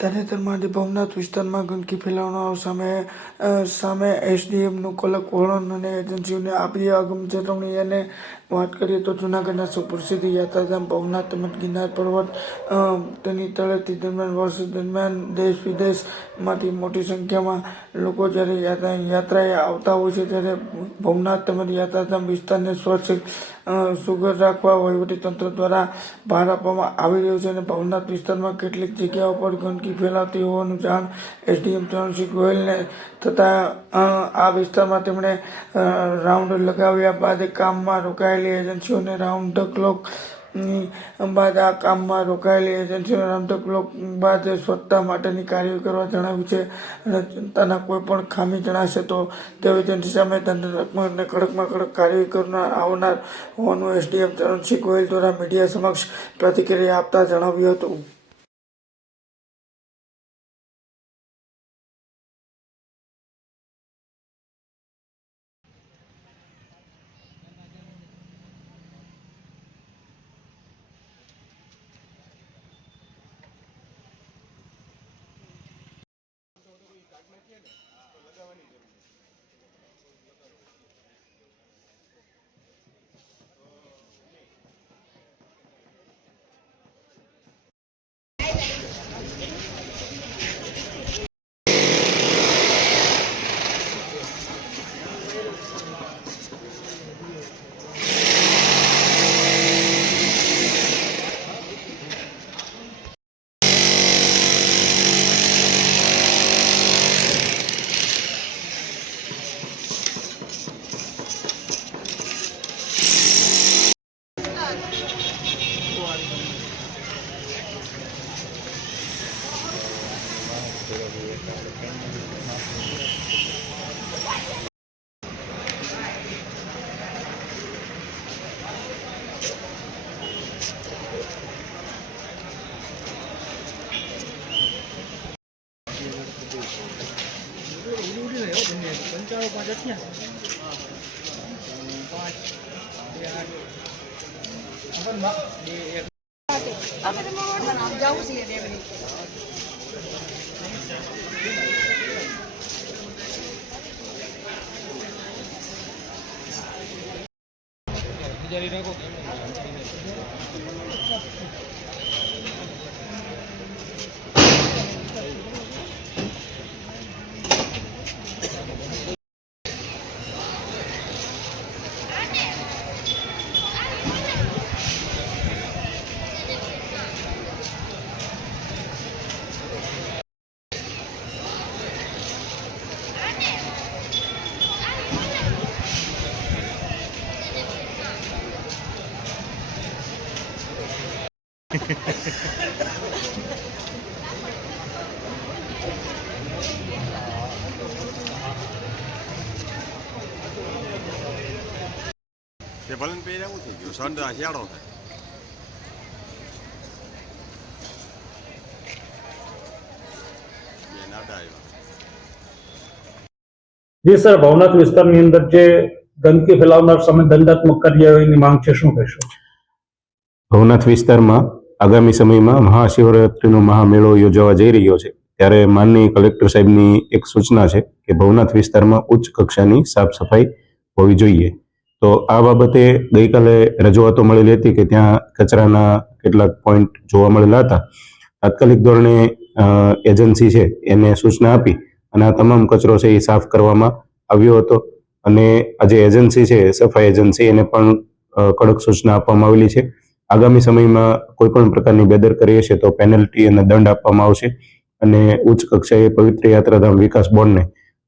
તાજેતરમાં ભવનાથ વિસ્તારમાં ગંદકી ફેલાવનારાઓ સામે એસડીએમનું કડક વલણ અને એજન્સીઓને આપી આગામી ચેતવણી. અને વાત કરીએ તો જૂનાગઢના સુપ્રસિદ્ધ યાત્રાધામ ભવનાથ તેમજ ગિરનાર પર્વત તેની તળેટી દરમિયાન વર્ષ દરમિયાન દેશ વિદેશમાંથી મોટી સંખ્યામાં લોકો જ્યારે યાત્રાએ આવતા હોય છે, ત્યારે ભવનાથ તેમજ યાત્રાધામ વિસ્તારને સ્વચ્છ સુઘડ રાખવા વહીવટીતંત્ર દ્વારા ભાર આપવામાં આવી રહ્યો છે. અને ભવનાથ વિસ્તારમાં કેટલીક જગ્યાઓ પર ગંદકી ફેલાતી હોવાનું જાણ એસડીએમ ચરણસિંહ ગોહિલને થતાં આ વિસ્તારમાં તેમણે રાઉન્ડ લગાવ્યા બાદ કામમાં રોકાયેલી એજન્સીઓને રાઉન્ડ ધ ક્લોક બાદ સ્વચ્છતા માટેની કાર્યવાહી કરવા જણાવ્યું છે. અને જનતાના કોઈ પણ ખામી જણાશે તો તેઓ એજન્સી સામે દંડાત્મક અને કડકમાં કડક કાર્યવાહી આવનાર હોવાનું એસડીએમ ચરણસિંહ ગોહિલ દ્વારા મીડિયા સમક્ષ પ્રતિક્રિયા આપતા જણાવ્યું હતું. તે ભલન પહેર્યા શું થઈ ગયું? સંડા શિયાળો થાય. જી સર, ભવનાથ વિસ્તારની અંદર જે ગંદકી ફેલાવનાર સામે દંડાત્મક કાર્યવાહીની માંગ છે, શું કહેશો? ભવનાથ વિસ્તારમાં આગામી સમયમાં મહાશિવરાત્રીનો મહામેળો યોજાવા જઈ રહ્યો છે, ત્યારે માનનીય કલેક્ટર સાહેબની એક સૂચના છે કે ભવનાથ વિસ્તારમાં ઉચ્ચ કક્ષાની સાફ સફાઈ હોવી જોઈએ. તો આ બાબતે ગઈકાલે રજૂઆતો મળેલી હતી કે ત્યાં કચરાના કેટલાક પોઈન્ટ જોવા મળેલા હતા. તાત્કાલિક ધોરણે એજન્સી છે એને સૂચના આપી અને આ તમામ કચરો છે એ સાફ કરવામાં આવ્યો હતો. અને આ જે એજન્સી છે, સફાઈ એજન્સી, એને પણ કડક સૂચના આપવામાં આવેલી છે. આગામી સમયમાં કોઈ પણ પ્રકારની બેદરકારી હશે તો પેનલ્ટી અને દંડ આપવામાં આવશે. અને ઉચ્ચ કક્ષાએ પવિત્ર યાત્રાધામ વિકાસ બોર્ડને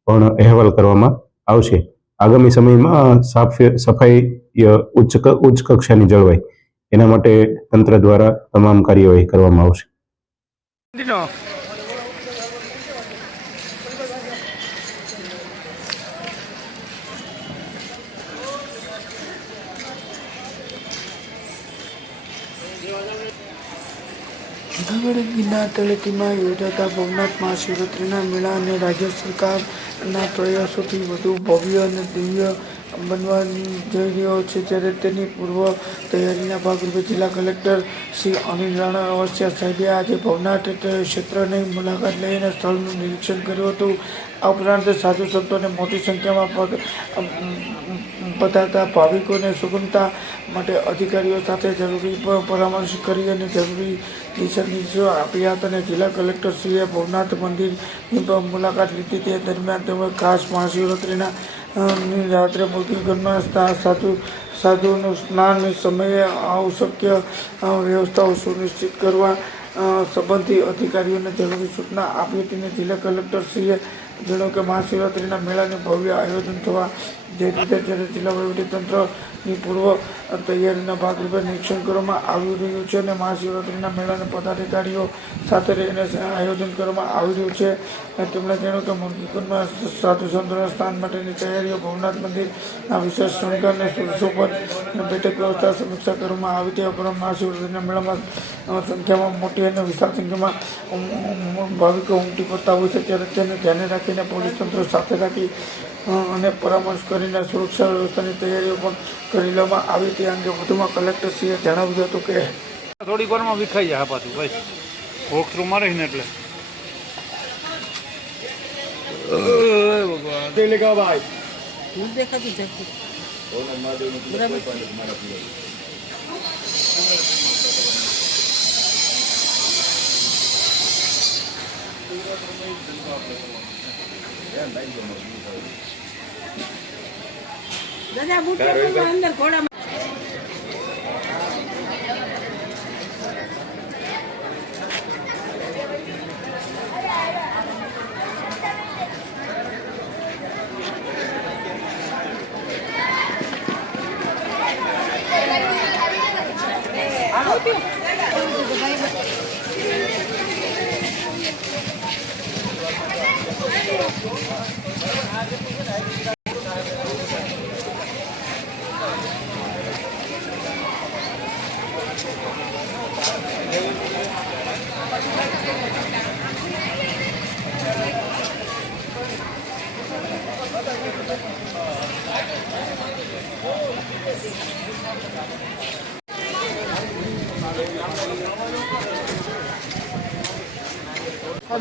પણ અહેવાલ કરવામાં આવશે. આગામી સમયમાં સફાઈ ઉચ્ચ કક્ષાની જળવાય એના માટે તંત્ર દ્વારા તમામ કાર્યવાહી કરવામાં આવશે. જૂનાગઢ ગિરનાર તળેટીમાં યોજાતા ભવનાથ મહાશિવરાત્રિના મેળા અને રાજ્ય સરકારના પ્રયાસોથી વધુ ભવ્ય અને દિવ્ય બનવા જઈ રહ્યો છે, ત્યારે તેની પૂર્વ તૈયારીના ભાગરૂપે જિલ્લા કલેક્ટર શ્રી અનિલ રાણા અવસિયા સાહેબે આજે ભવનાથ ક્ષેત્રની મુલાકાત લઈને સ્થળનું નિરીક્ષણ કર્યું હતું. આ ઉપરાંત સાધુ સંતોને મોટી સંખ્યામાં પધારતા ભાવિકોને સુગમતા માટે અધિકારીઓ સાથે જરૂરી પરામર્શ કરી અને જરૂરી દિશાનિર્દેશો આપ્યા હતા. અને જિલ્લા કલેક્ટરશ્રીએ ભવનાથ મંદિરની મુલાકાત લીધી. તે દરમિયાન તેમણે ખાસ મહાશિવરાત્રિના રાત્રે મૂર્તિઘરમાં સાધુનું સ્નાન સમયે આવશ્યક વ્યવસ્થાઓ સુનિશ્ચિત કરવા સંબંધી અધિકારીઓને જરૂરી સૂચના આપી હતી. જિલ્લા કલેક્ટરશ્રીએ જણાવ્યું કે મહાશિવરાત્રિના મેળાનું ભવ્ય આયોજન થવા જઈ રહ્યું છે, જ્યારે જિલ્લા વહીવટીતંત્રની પૂર્વ તૈયારીના ભાગરૂપે નિરીક્ષણ કરવામાં આવી રહ્યું છે અને મહાશિવરાત્રિના મેળાના પદાધિકારીઓ સાથે રહીને આયોજન કરવામાં આવી રહ્યું છે. તેમણે જણાવ્યું કે મૂર્તિકુંડમાં સાધુ સંતોના સ્થાન માટેની તૈયારીઓ, ભવનાથ મંદિરના વિશેષ શણગાર અને સુશોભન અને બેઠક વ્યવસ્થા સમીક્ષા કરવામાં આવી. તે ઉપરાંત મહાશિવરાત્રિના મેળામાં સંખ્યામાં મોટી અને વિશાળ સંખ્યામાં ભાવિકો ઉમટી પડતા હોય છે, ત્યારે તેને ધ્યાને રાખીને પોલીસ તંત્ર સાથે રાખી અને પરામર્શ કરીને સુરક્ષા વ્યવસ્થાની તૈયારીઓ પણ કરી લેવામાં આવી. તે અંગે વધુમાં કલેક્ટરશ્રીએ જણાવ્યું હતું કે થોડીક વારમાં વિખાઈ જાય પાછું ભાઈ વોક થ્રુ મારે ને એટલે ભાઈ દેખાતું બરાબર. દાદા બુટ અંદર ઘોડા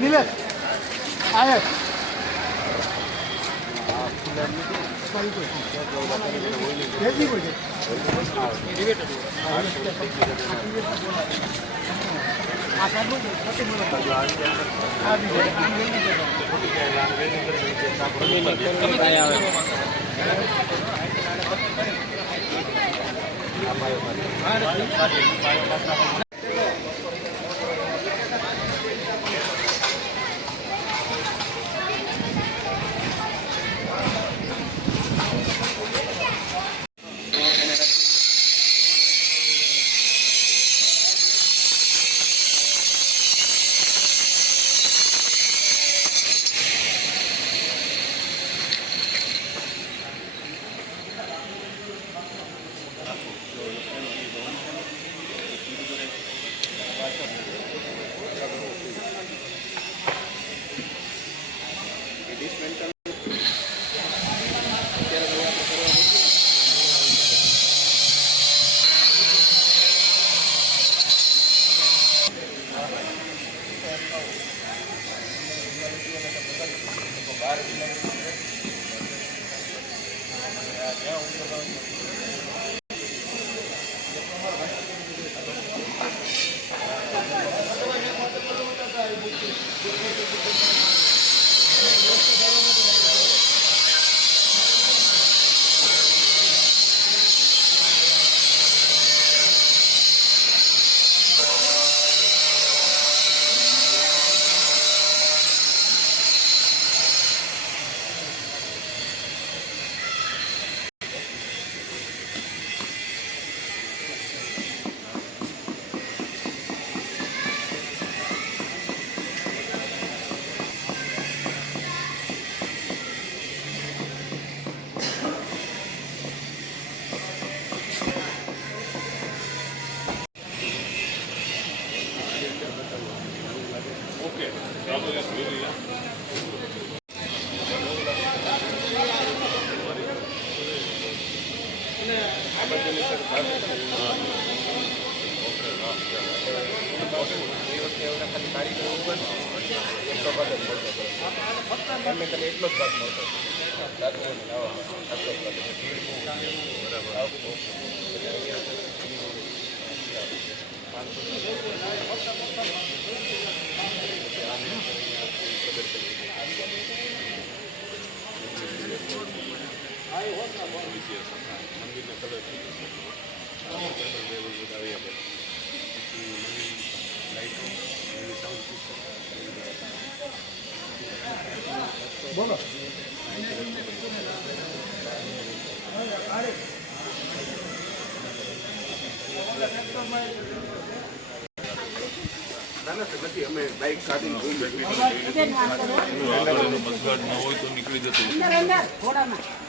નિલેશ આયે બેન વાત કરો. અંદર અંદર ઘોડામાં.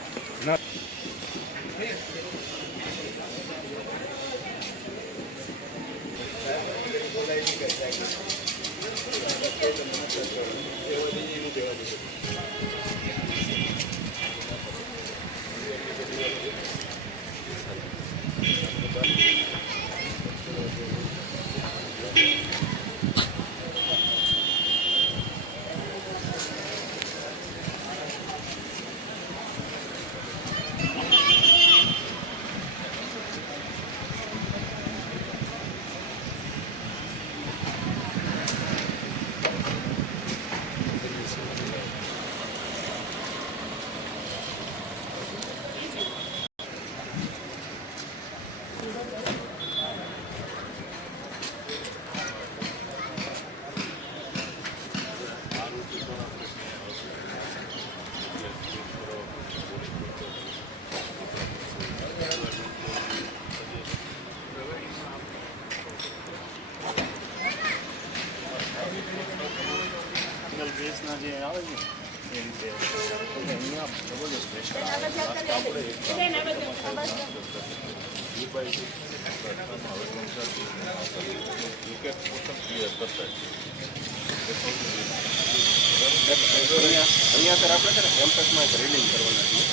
અહીંયા સર આપણે છે ને કેમ્પસમાં એક રેલિંગ કરવાના છીએ.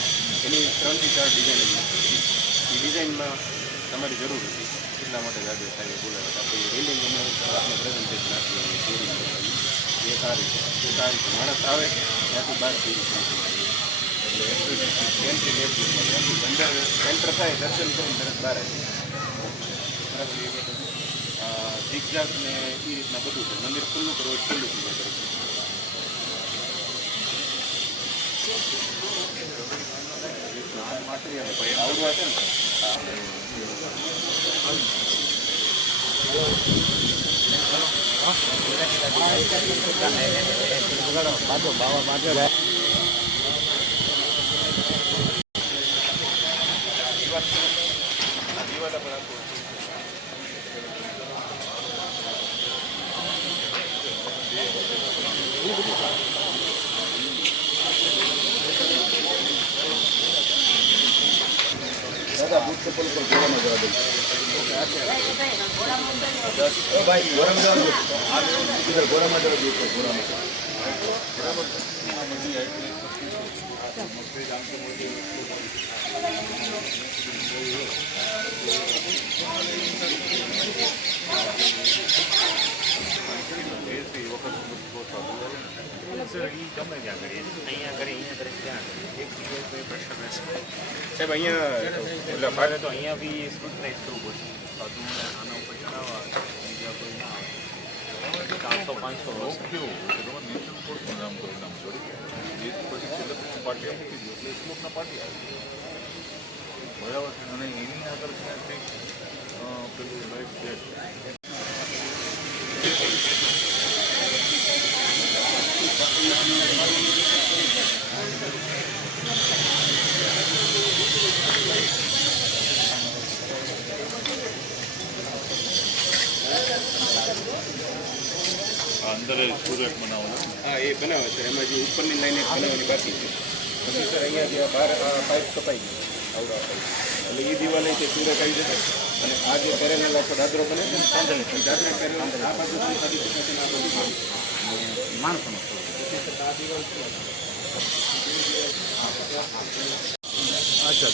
એની 3 થી 4 ડિઝાઇન હતી. એ ડિઝાઇનમાં તમારી જરૂર હતી એટલા માટે જ આજે સાહેબે બોલાવ્યા હતા. તો એ રેલિંગ અમે આપણે પ્રેઝન્ટેશન આપીએ એ સારી છે. એ સારી છે. માણસ આવે ત્યાંથી બહાર થઈ એટલે એન્ટ્રી લેવી પડે. અંદર એન્ટર થાય દર્શન કરીને તરત બહાર આવી ઝીકઝાક ને એ રીતના બધું છે. મંદિર ખુલ્લું કરવું ખુલ્લું થઈ જાય. આવડવા છે ને દાદા બુટ ચપ્પલ પર ઘોડામાં જવા દે. ભાઈ ઘોડામાં જવા દો. ઘોડામાં જવા દો. ઘોડામાં સાહેબ અહીંયા એટલે મારે તો અહીંયા બી સ્ક્રુટનાઇઝ કરવું પડશે. આના ઉપર ચડાવવા બીજા કોઈ ના આવે 500 અંદર સુરત બનાવવાનો. હા એ બનાવે છે. એમાં જે ઉપરની લાઈન એક બનાવવાની બાકી છે. પછી સર અહીંયા જે બહાર પાઇપ કપાઈ ગયો આવડા એટલે એ દિવાલ છે સુરત આવી જશે. અને આ જે પેરેલલ આખો દાદરો બને છે ને દાદરા પેરેલલ આ બાજુ માણસો આ દિવાલ અચ્છા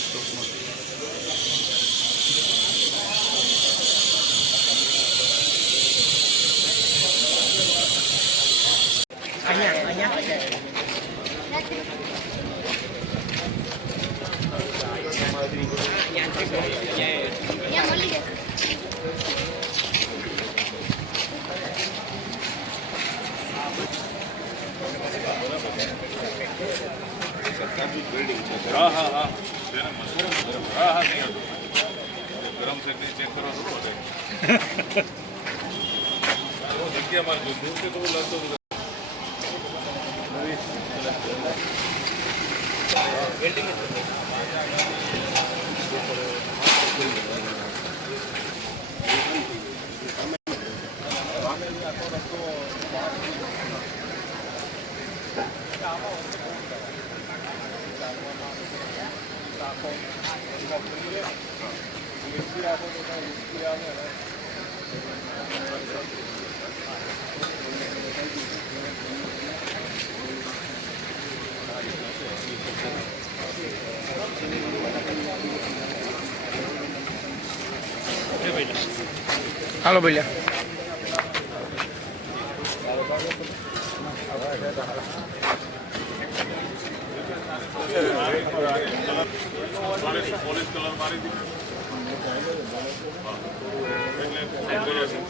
હાલો ભૈયા.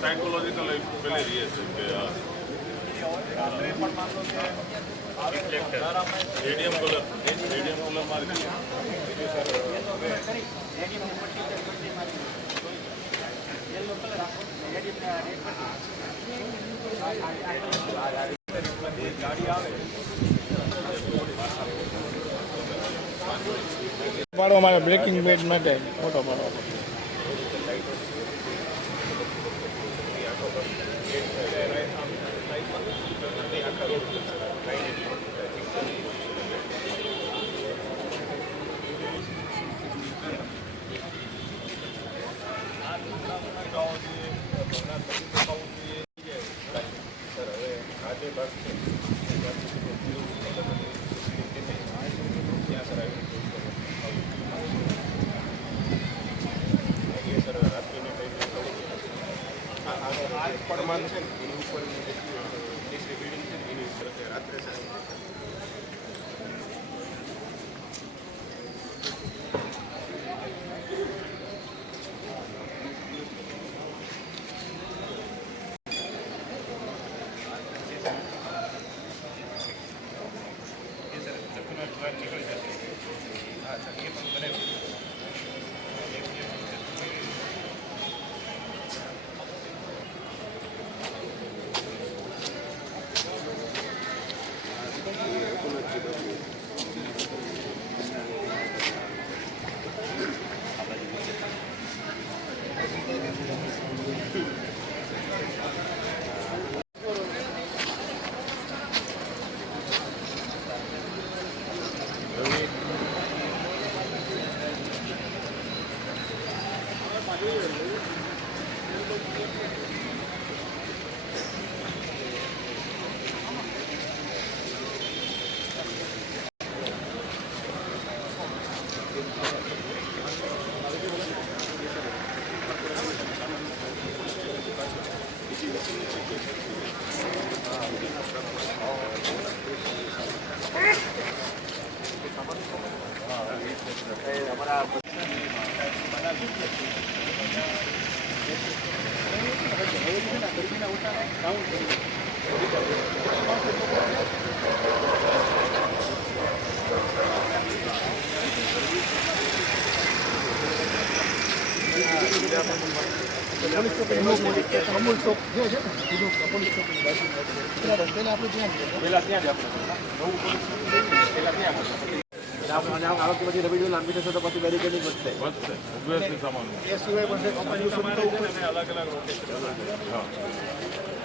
સાયકોલોજીકલ પેલી રહીએ છે મીડિયમ કલર મારી પાડવા માટે બ્રેકિંગ બેડ માટે ફોટો પાડવા. પડમાન છે ને એની ઉપર બિલ્ડિંગ છે એની ઉપર રાત્રે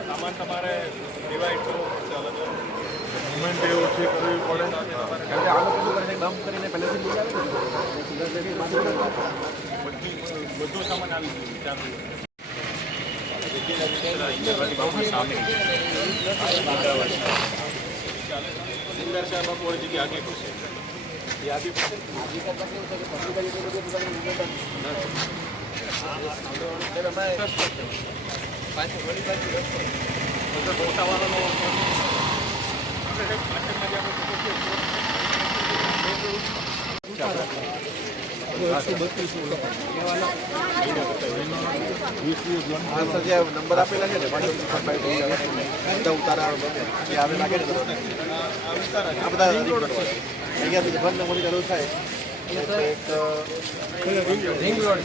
સામાન તમારે ડિવાઈડ કરવો પડશે અલગ મુવમેન્ટ એવું ઠીક કરવી પડે કારણ કે આ લોકો ડમ્પ કરીને પહેલેથી લઈ આવે બધો સામાન આવી ગયો 4 સિંદર સાહેબ બાપુ વાળી જગ્યા આગી પડશે એ આગી પડશે પાછળ વળી બાજુ મોટાવાળાનો નંબર આપેલા છે ને બધા ઉતારા જે આવેલા કે આ બધા અહીંયાથી બંધ મળી ચાલુ થાય રિંગ રોડ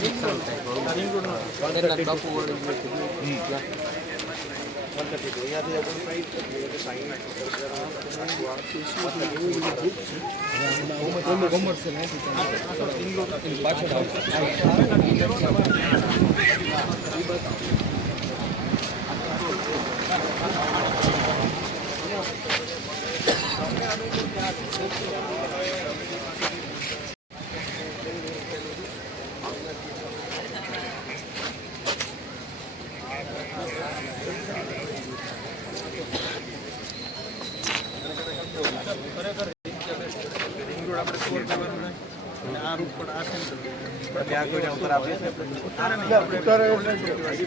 ત્યાં કોઈને ઉત્તર આપીએ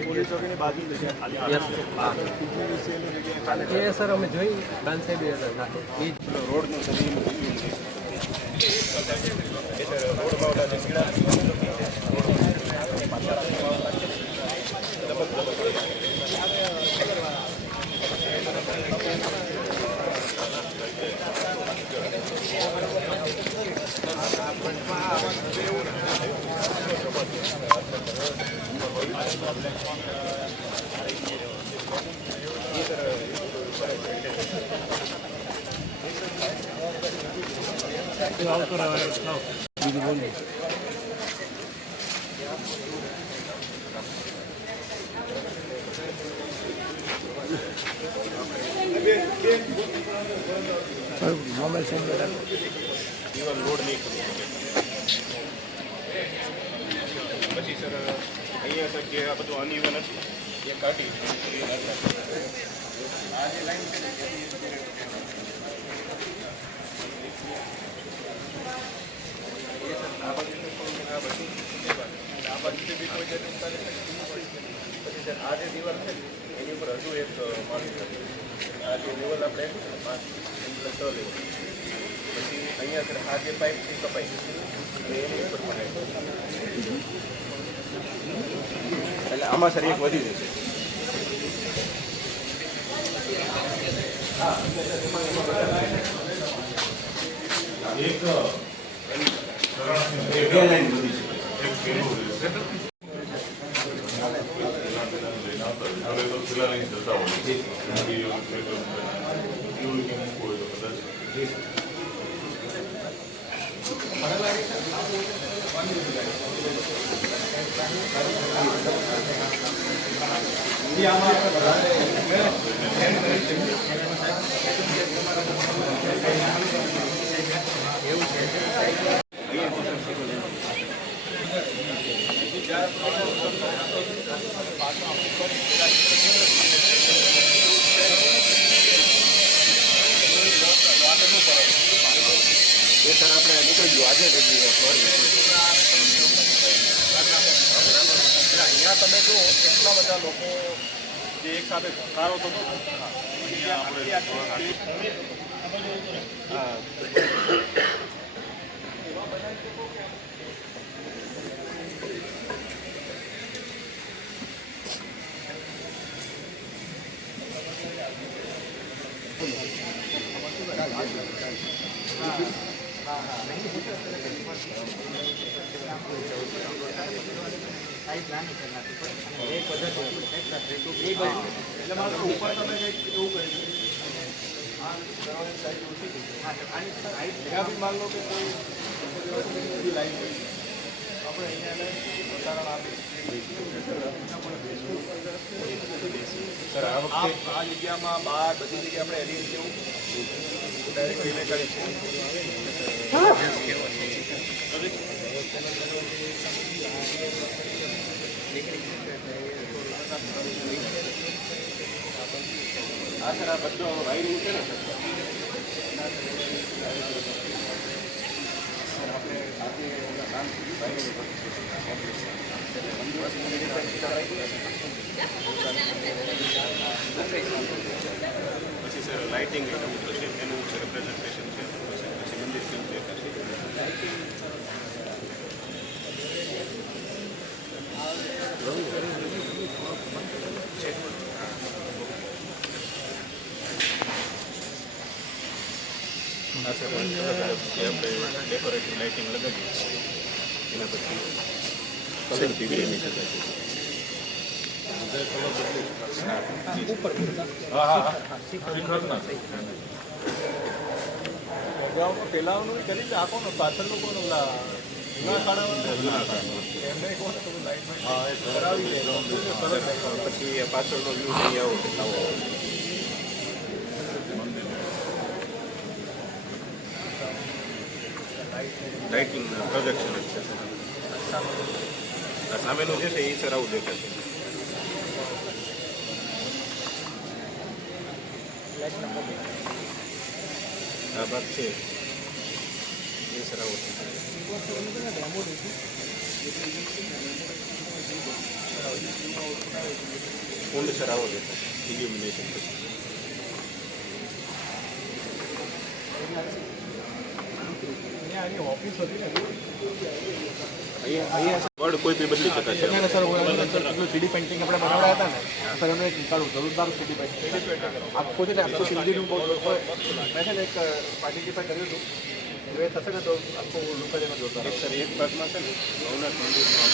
પોલીસ ચોકીની બાજુ સર અમે જોઈ બ્રાન્ચ સાહેબ રોડનું રોડ નહીં પછી સર અહીંયા સર જે આ બધું અનઇવન હતું એ કાઢી આ જે લાઈન છે આ બાજુ બી કોઈ જતું પછી સર આ જે દિવાલ છે એની ઉપર હજુ એક માળું છે આ જે લેવલ આપણે આપ્યું છે ને 5 લેવલ પછી અહીંયા સર આ જે પાઇપ છે કપાઈ અને એની ઉપર પણ એટલે આમાં સર એક વધી જશે બે લાઈન વધી છે સર આપણે નીકળી ગયું આજે અહીંયા તમે જો કેટલા બધા લોકો જે એક સાથે ઘસારો થતો मान लो कि कोई लाइन આપણે અહીંયા ઉદાહરણ આપીએ સર આ વખતે આ જગ્યામાં બહાર બધી જગ્યાએ આપણે એડિટ કેવું ડાયરેક્ટ રિલે કરી છે આ સર આ બધો વાયરિંગ છે ને પછી સર લાઇટિંગ એવું થશે એનું રિપ્રેઝન્ટેશન છે પછી મંદિર કેવું દેખાશે આ સર આપણે ડેકોરેટિવ લાઇટિંગ લગાવીએ એના પછી કલરથી બી શકાય છે. પેલાનું કરી દે આખો પાછળનું કોણ જૂના પછી પાછળનો વ્યૂ નહીં આવો આવો લાઇટિંગ પ્રોજેક્શન જ છે સર. આ સામેનું જે છે એ સર આવું દેખાશે. આ ભાગ છે એ સર આવું કુંડ સર આવો દેખાશે ઇલ્યુમિનેશન પછી. ઓફિસ હતી ને અહીંયા વર્ડ કોઈ બી બદલી શકાશે. સર થ્રીડી પેઇન્ટિંગ આપણે બનાવ્યા હતા ને સર એમને કાઢું જરૂરદાર થ્રીડી પેઇન્ટિંગ આખો છે ને આખું સિંધીનું બહુ મેં છે ને એક પાર્ટિસિપેટ કર્યું હતું એ થશે ને તો આખું લુક જ એનો જોરદાર. સર એક ભાગમાં છે ને ભવનાથ મંદિરનો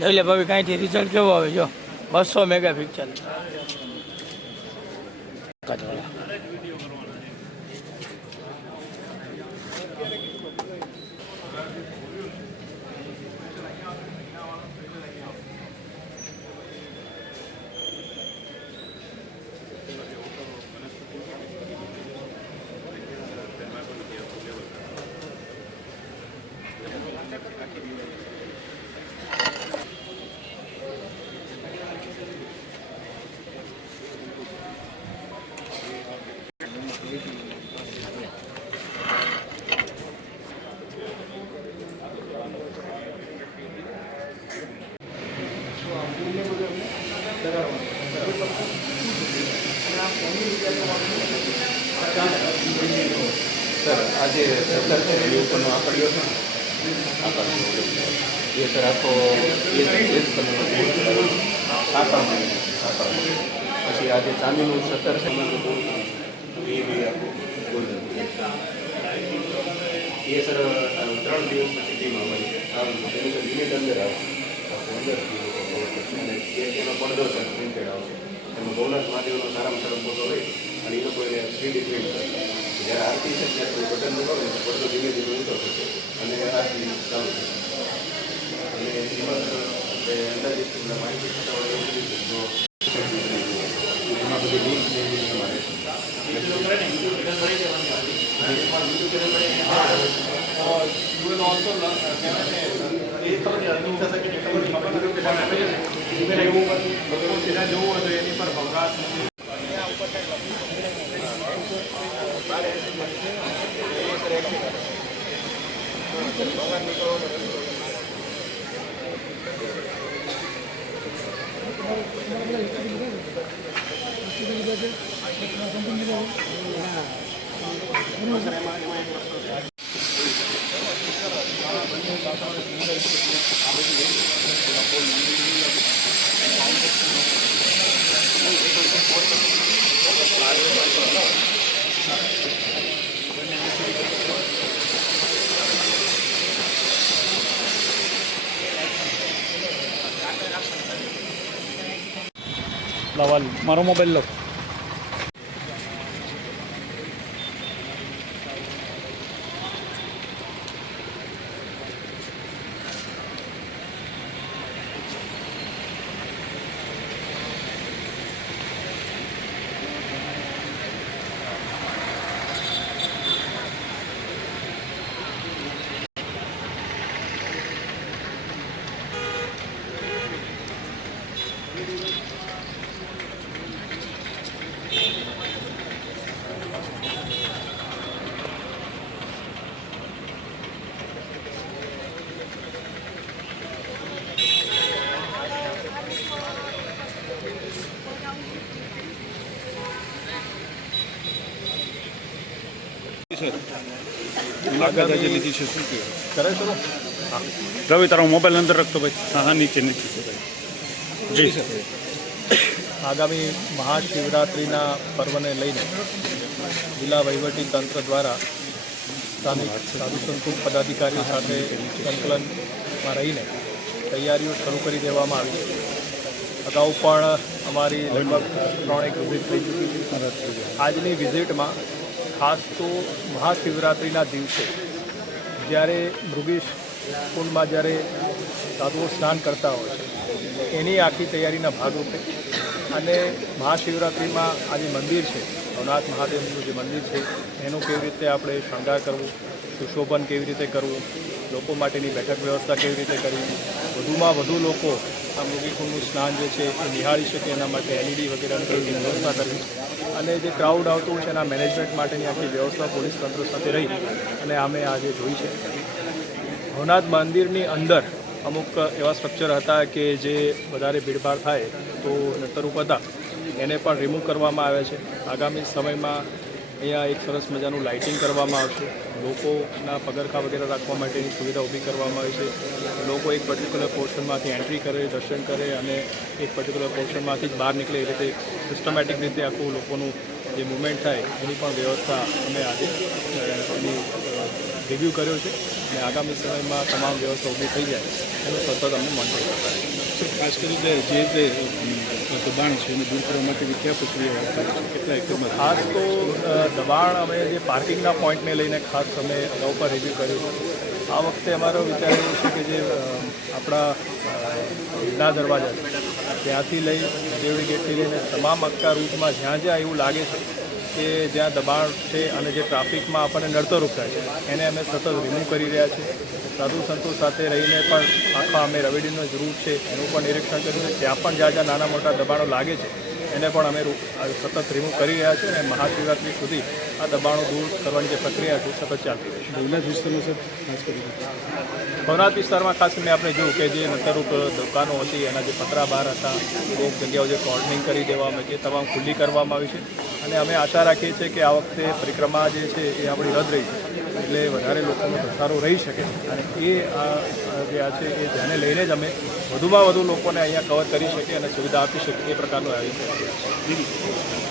જોઈ લે ભાઈ કાંઈથી રિઝલ્ટ કેવો આવે જો 200 મેગાપિક્સલ સર આજે 17 છે એની ઉપરનો આંકડીઓ છે એ સર આખો એ જ કલરનો સાકારમાં પછી આજે ચાંદીનું 17 છે એ બી આખું ગોલ્ડન એ સર 3 દિવસ સિટીમાં હોય તેનું સર યુનિટ અંદર આવે અંદર અને એનો પડદો છે પ્રિન્ટેડ આવશે એમાં ભવનાથ મહાદેવનો સારામાં સારો ફોટો હોય અને એ લોકો એને 3D પ્રિન્ટ કરે. જ્યારે આરતી છે ત્યારે કોઈ બટન દબાવે તો પડદો ધીમે ધીમે ઊંચો થશે અને આરતી ચાલુ થશે. અને એમાં આપણે અંદાજિત માહિતી થતા હોય એવું બધું જો એમાં બધી લિંક છે એ તમારે લાવાલ મારો મોબાઈલ લો. મુલાકાત આજે લીધી છે, શું કહ્યું? કરે ચલો રવિ તારો મોબાઈલ અંદર રાખતો ભાઈ. હા હા, નીચે નીચે જી આગામી મહાશિવરાત્રિના પર્વને લઈને જિલ્લા વહીવટી તંત્ર દ્વારા સ્થાનિક સાધુ સંતો પદાધિકારીઓ સાથે સંકલનમાં રહીને તૈયારીઓ શરૂ કરી દેવામાં આવી છે. અગાઉ પણ અમારી લગભગ 3 વિઝિટ થઈ ચૂકી છે. આજની વિઝિટમાં ખાસ તો મહાશિવરાત્રિના દિવસે જ્યારે મૃગેશ કુંડમાં જ્યારે સાધુઓ સ્નાન કરતા હોય છે એની આખી તૈયારીના ભાગરૂપે અને મહાશિવરાત્રિમાં આ જે મંદિર છે ભવનાથ મહાદેવનું જે મંદિર છે એનું કેવી રીતે આપણે શણગાર કરવું, સુશોભન કેવી રીતે કરવું, લોકો માટેની બેઠક વ્યવસ્થા કેવી રીતે કરવી, વધુમાં વધુ લોકો આ મૃગીકુંડનું સ્નાન જે છે એ નિહાળી શકે એના માટે એલઈડી વગેરેની કેવી વ્યવસ્થા કરવી અને જે ક્રાઉડ આવતું છે એના મેનેજમેન્ટ માટેની આખી વ્યવસ્થા પોલીસ તંત્ર સાથે રહી અને અમે આજે જોઈ છે. ભવનાથ મંદિરની અંદર અમુક એવા સ્ટ્રક્ચર હતા કે જે વધારે ભીડભાડ થાય તો નતરૂપ હતા, એને પણ રિમૂવ કરવામાં આવે છે. આગામી સમયમાં અહીંયા એક સરસ મજાનું લાઇટિંગ કરવામાં આવશે, લોકોના પગરખા વગેરે રાખવા માટેની સુવિધા ઊભી કરવામાં આવી છે. લોકો એક પર્ટિક્યુલર પોર્શનમાંથી એન્ટ્રી કરે, દર્શન કરે અને એક પર્ટિક્યુલર પોર્શનમાંથી જ બહાર નીકળે એ રીતે સિસ્ટમેટિક રીતે આખું લોકોનું જે મુવમેન્ટ થાય એની પણ વ્યવસ્થા અમે આજે એની રિવ્યૂ કર્યો છે અને આગામી સમયમાં તમામ વ્યવસ્થા ઊભી થઈ જાય એનું સતત અમે મોનિટર કરતા રહીશું. ખાસ કરીને જે દબાણ છે એને દૂર કરવા માટે કયા પ્રક્રિયા કેટલા એકરમાં? ખાસ તો દબાણ અમે જે પાર્કિંગના પોઈન્ટને લઈને ખાસ અમે અગાઉ પર રિવ્યૂ કર્યું છે. આ વખતે અમારો વિચાર એવો છે કે જે આપણા ના દરવાજા છે ત્યાંથી લઈ દેવડી ગેટથી લઈને તમામ આખા રૂટમાં જ્યાં જ્યાં એવું લાગે છે કે જ્યાં દબાણ છે અને જે ટ્રાફિકમાં આપણને નડતરરૂપ થાય છે એને અમે સતત રિમૂવ કરી રહ્યા છીએ. સાધુ સંતો સાથે રહીને પણ આખા અમે રવેડીનો જ રૂટ છે એનું પણ નિરીક્ષણ કર્યું છે. ત્યાં પણ જ્યાં જ્યાં નાના મોટા દબાણો લાગે છે એને પણ અમે સતત રિમૂવ કરી રહ્યા છીએ અને મહાશિવરાત્રિ સુધી આ દબાણો દૂર કરવાની જે પ્રક્રિયા છે સતત ચાલતી રહેશે. ભવનાથ વિસ્તારમાં સર ખાસ કરીને ભવનાથ વિસ્તારમાં ખાસ કરીને આપણે જોયું કે જે નતરૂપ દુકાનો હતી એના જે પતરા બહાર હતા અમુક જગ્યાઓ જે કોર્ડનિંગ કરી દેવામાં એ તમામ ખુલ્લી કરવામાં આવી છે અને અમે આશા રાખીએ છીએ કે આ વખતે પરિક્રમા જે છે એ આપણી રદ રહી છે એટલે વધારે લોકોનો ઘસારો રહી શકે અને એ જે આ છે એ ધ્યાને લઈને જ અમે વધુમાં વધુ લોકોને અહીંયા કવર કરી શકીએ અને સુવિધા આપી શકીએ એ પ્રકારનું આયોજન કરીએ છીએ.